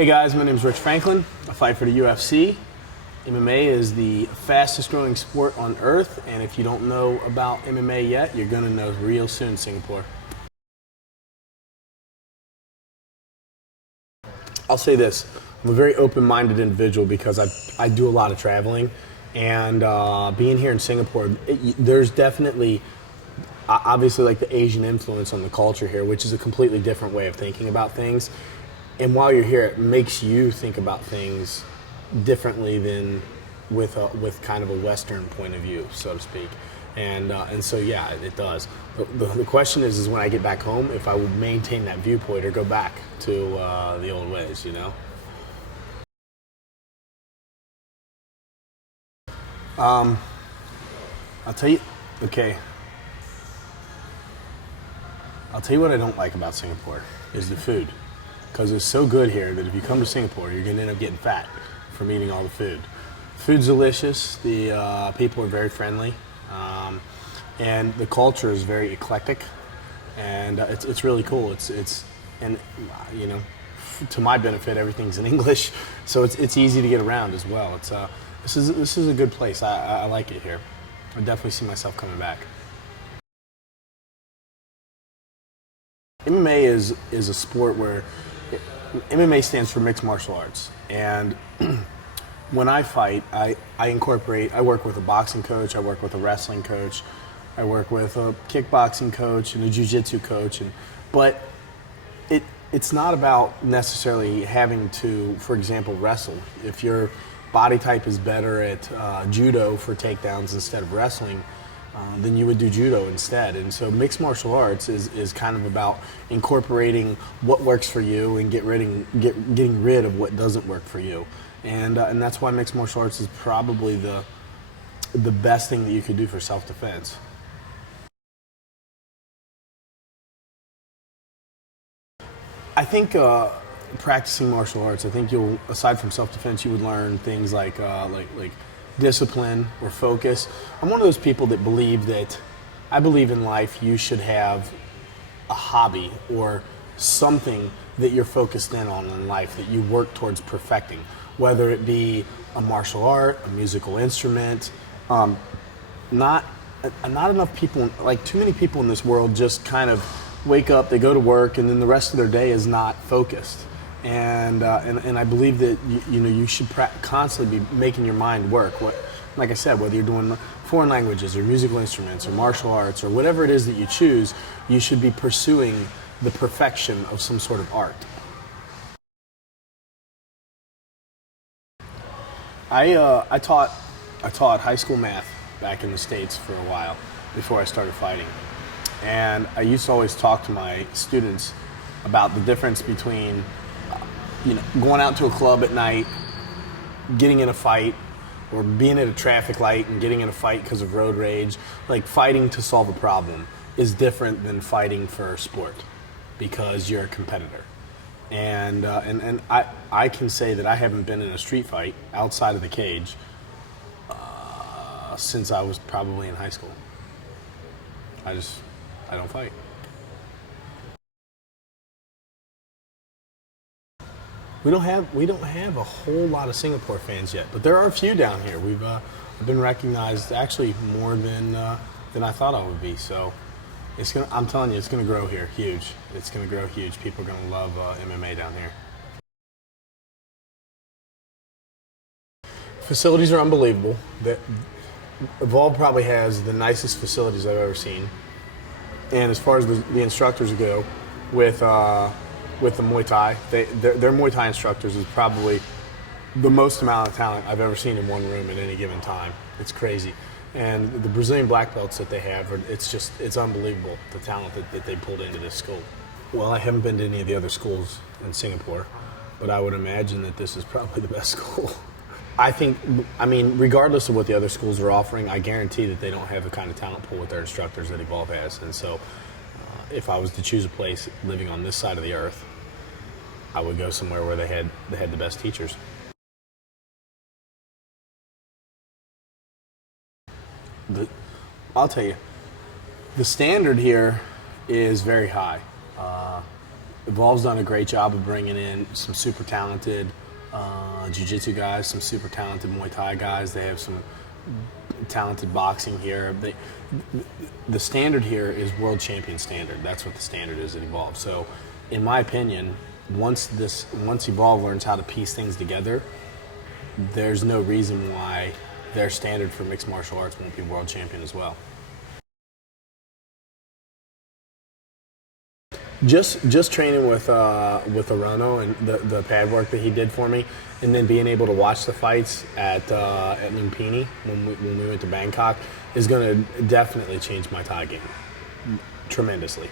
Hey guys, my name is Rich Franklin. I fight for the UFC. MMA is the fastest growing sport on earth, and if you don't know about MMA yet, you're going to know real soon, Singapore. I'll say this, I'm a very open-minded individual because I do a lot of traveling, and being here in Singapore, there's definitely, obviously, like the Asian influence on the culture here, which is a completely different way of thinking about things. And while you're here, it makes you think about things differently than with kind of a Western point of view, so to speak. And so yeah, it does. The question is when I get back home, if I would maintain that viewpoint or go back to the old ways, you know. I'll tell you. Okay. I'll tell you what I don't like about Singapore is the food. Because it's so good here that if you come to Singapore, you're going to end up getting fat from eating all the food. Food's delicious. The people are very friendly. And the culture is very eclectic. And it's really cool. And you know, to my benefit, everything's in English. So it's easy to get around as well. This is a good place. I like it here. I definitely see myself coming back. MMA is a sport where MMA stands for mixed martial arts, and when I fight, I work with a boxing coach, I work with a wrestling coach, I work with a kickboxing coach and a jiu-jitsu coach, but it's not about necessarily having to, for example, wrestle. If your body type is better at judo for takedowns instead of wrestling, then you would do judo instead. And so mixed martial arts is kind of about incorporating what works for you and getting rid of what doesn't work for you. And that's why mixed martial arts is probably the best thing that you could do for self-defense. I think practicing martial arts, I think you'll, aside from self-defense, you would learn things like discipline or focus. I'm one of those people that I believe in life you should have a hobby or something that you're focused in life that you work towards perfecting, whether it be a martial art, a musical instrument. Not enough people, like too many people in this world just kind of wake up, they go to work, and then the rest of their day is not focused. And I believe that you should constantly be making your mind work. Like I said, whether you're doing foreign languages or musical instruments or martial arts or whatever it is that you choose, you should be pursuing the perfection of some sort of art. I taught high school math back in the States for a while before I started fighting, and I used to always talk to my students about the difference between going out to a club at night, getting in a fight, or being at a traffic light and getting in a fight because of road rage. Like, fighting to solve a problem is different than fighting for sport because you're a competitor. And I can say that I haven't been in a street fight outside of the cage since I was probably in high school. I don't fight. We don't have a whole lot of Singapore fans yet, but there are a few down here. We've been recognized actually more than I thought I would be. So I'm telling you, it's gonna grow here, huge. It's gonna grow huge. People are gonna love MMA down here. Facilities are unbelievable. Evolve probably has the nicest facilities I've ever seen. And as far as the instructors go, with the Muay Thai, their Muay Thai instructors is probably the most amount of talent I've ever seen in one room at any given time. It's crazy. And the Brazilian black belts that they have, it's unbelievable, the talent that they pulled into this school. Well, I haven't been to any of the other schools in Singapore, but I would imagine that this is probably the best school. I mean, regardless of what the other schools are offering, I guarantee that they don't have the kind of talent pool with their instructors that Evolve has. And so if I was to choose a place living on this side of the earth, I would go somewhere where they had the best teachers. I'll tell you, the standard here is very high. Evolve's done a great job of bringing in some super talented jiu-jitsu guys, some super talented Muay Thai guys. They have some talented boxing here. The standard here is world champion standard. That's what the standard is at Evolve. So, in my opinion, once Evolve learns how to piece things together, there's no reason why their standard for mixed martial arts won't be world champion as well. Just training with Arono and the pad work that he did for me, and then being able to watch the fights at Lumpini when we went to Bangkok is going to definitely change my Thai game tremendously.